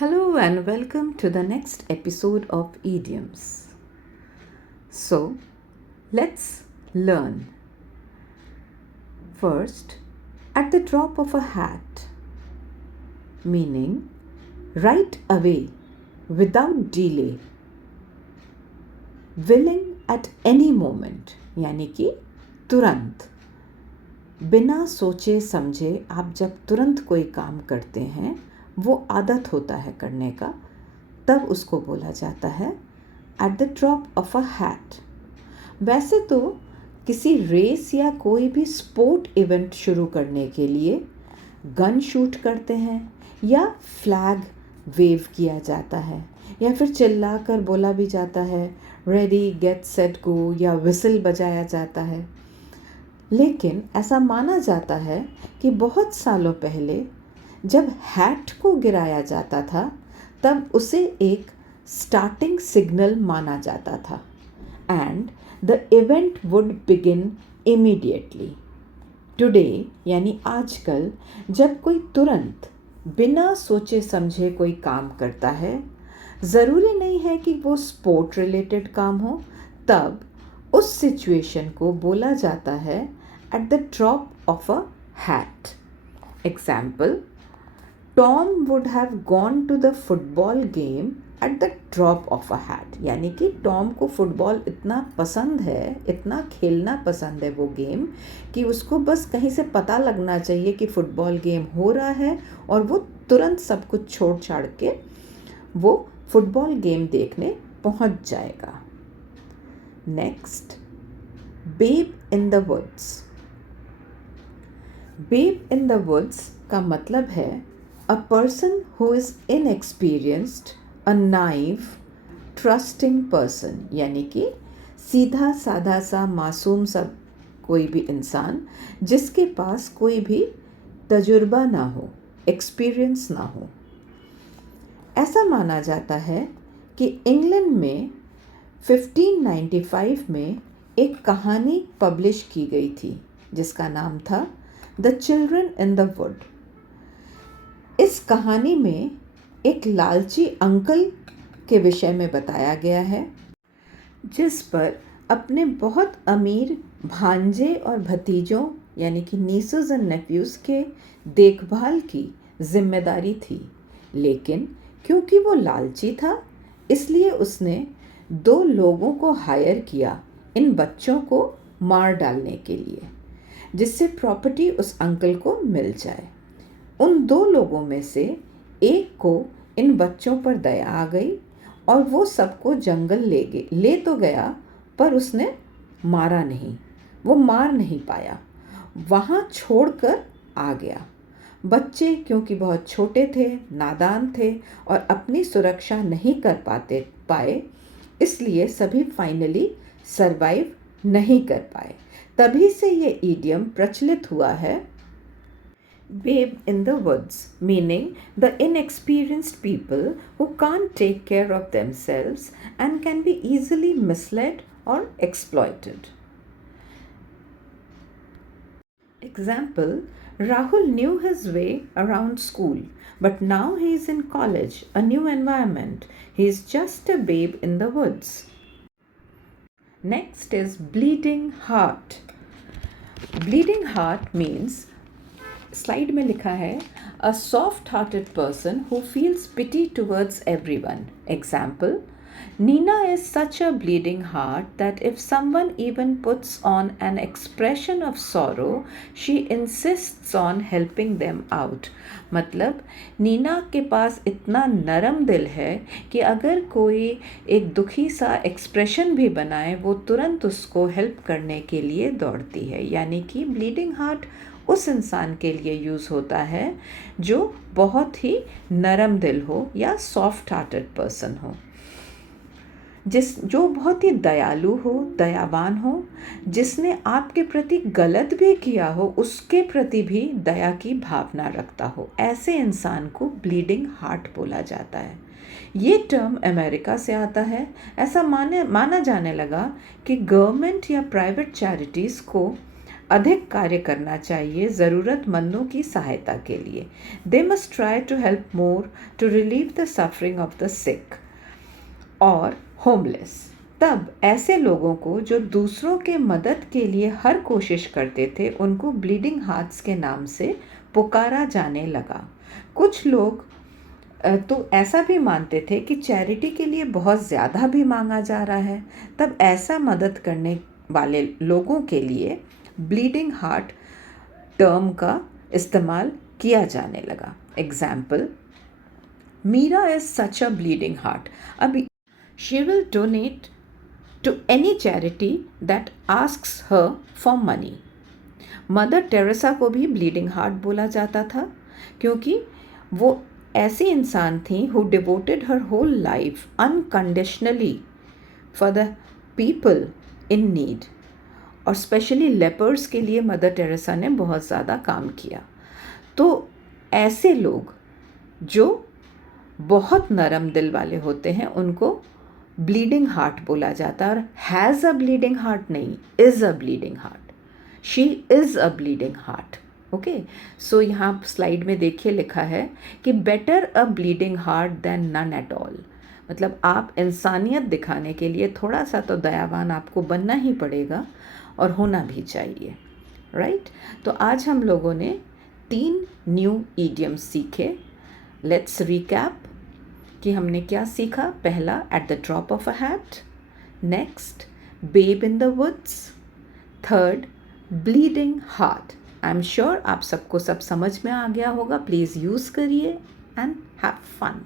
Hello and welcome to the next episode of Idioms. So, let's learn. First, at the drop of a hat, meaning right away, without delay, willing at any moment, यानी कि तुरंत, बिना सोचे समझे आप जब तुरंत कोई काम करते हैं, वो आदत होता है करने का, तब उसको बोला जाता है at the drop of a hat. वैसे तो किसी रेस या कोई भी स्पोर्ट इवेंट शुरू करने के लिए गन शूट करते हैं या फ्लैग वेव किया जाता है या फिर चिल्ला कर बोला भी जाता है रेडी गेट सेट गो या विसल बजाया जाता है। लेकिन ऐसा माना जाता है कि बहुत सालों पहले जब हैट को गिराया जाता था तब उसे एक स्टार्टिंग सिग्नल माना जाता था and the event would begin immediately. Today यानी आजकल जब कोई तुरंत बिना सोचे समझे कोई काम करता है, ज़रूरी नहीं है कि वो स्पोर्ट रिलेटेड काम हो, तब उस सिचुएशन को बोला जाता है at the drop of a hat. Example, Tom would have gone to the football game at the drop of a hat, यानी कि टॉम को फुटबॉल इतना पसंद है, इतना खेलना पसंद है वो गेम, कि उसको बस कहीं से पता लगना चाहिए कि फुटबॉल गेम हो रहा है और वो तुरंत सब कुछ छोड़ छाड़ के वो फुटबॉल गेम देखने पहुंच जाएगा। Next, babe in the woods. Babe in the woods का मतलब है a person who is inexperienced, a naive, trusting person, यानी कि सीधा साधा सा मासूम सा कोई भी इंसान जिसके पास कोई भी तजुर्बा ना हो, एक्सपीरियंस ना हो। ऐसा माना जाता है कि इंग्लैंड में 1595 में एक कहानी पब्लिश की गई थी जिसका नाम था the children in the wood. इस कहानी में एक लालची अंकल के विषय में बताया गया है जिस पर अपने बहुत अमीर भांजे और भतीजों यानी कि नीसेस एंड नेफ्यूज़ के देखभाल की जिम्मेदारी थी। लेकिन क्योंकि वो लालची था इसलिए उसने 2 लोगों को हायर किया इन बच्चों को मार डालने के लिए, जिससे प्रॉपर्टी उस अंकल को मिल जाए। उन 2 लोगों में से एक को इन बच्चों पर दया आ गई और वो सबको जंगल ले तो गया, पर उसने मारा नहीं, वो मार नहीं पाया, वहाँ छोड़कर आ गया। बच्चे क्योंकि बहुत छोटे थे, नादान थे और अपनी सुरक्षा नहीं कर पाए, इसलिए सभी फाइनली सरवाइव नहीं कर पाए। तभी से ये इडियम प्रचलित हुआ है, babe in the woods, meaning the inexperienced people who can't take care of themselves and can be easily misled or exploited. Example, Rahul knew his way around school, but now he is in college, a new environment. He is just a babe in the woods. Next is bleeding heart. Bleeding heart means, slide में लिखा है, a soft hearted person who feels pity towards everyone. Example, Nina is such a bleeding heart that if someone even puts on an expression of sorrow she insists on helping them out. मतलब Nina के पास इतना नरम दिल है कि अगर कोई एक दुखी सा एक्सप्रेशन भी बनाए वो तुरंत उसको हेल्प करने के लिए दौड़ती है। यानी कि ब्लीडिंग हार्ट उस इंसान के लिए यूज़ होता है जो बहुत ही नरम दिल हो या सॉफ्ट हार्टेड पर्सन हो, जो बहुत ही दयालु हो, दयावान हो, जिसने आपके प्रति गलत भी किया हो उसके प्रति भी दया की भावना रखता हो। ऐसे इंसान को ब्लीडिंग हार्ट बोला जाता है। ये टर्म अमेरिका से आता है। ऐसा माना जाने लगा कि गवर्नमेंट या प्राइवेट चैरिटीज़ को अधिक कार्य करना चाहिए ज़रूरतमंदों की सहायता के लिए। They must try to help more to relieve the suffering of the sick और होमलेस। तब ऐसे लोगों को जो दूसरों के मदद के लिए हर कोशिश करते थे, उनको ब्लीडिंग हार्ट्स के नाम से पुकारा जाने लगा। कुछ लोग तो ऐसा भी मानते थे कि चैरिटी के लिए बहुत ज़्यादा भी मांगा जा रहा है, तब ऐसा मदद करने वाले लोगों के लिए ब्लीडिंग हार्ट टर्म का इस्तेमाल किया जाने लगा। Example, Meera is such a bleeding heart, अभी she will donate to any charity that asks her for money. Mother Teresa को भी ब्लीडिंग हार्ट बोला जाता था क्योंकि वो ऐसी इंसान थी who devoted her whole life unconditionally for the people in need, और स्पेशली लेपर्स के लिए मदर टेरेसा ने बहुत ज़्यादा काम किया। तो ऐसे लोग जो बहुत नरम दिल वाले होते हैं उनको ब्लीडिंग हार्ट बोला जाता है, और हैज़ अ ब्लीडिंग हार्ट नहीं, is a bleeding heart. She is a bleeding heart. Okay, so यहाँ स्लाइड में देखिए लिखा है कि better a bleeding heart than none at all. मतलब आप इंसानियत दिखाने के लिए थोड़ा सा तो दयावान आपको बनना ही पड़ेगा और होना भी चाहिए, राइट? तो आज हम लोगों ने 3 न्यू ईडियम्स सीखे। लेट्स रिकैप कि हमने क्या सीखा। पहला, at the drop of a hat. Next, babe in the woods. Third, bleeding heart. I am sure आप सबको सब समझ में आ गया होगा। प्लीज़ यूज़ करिए एंड हैव फन।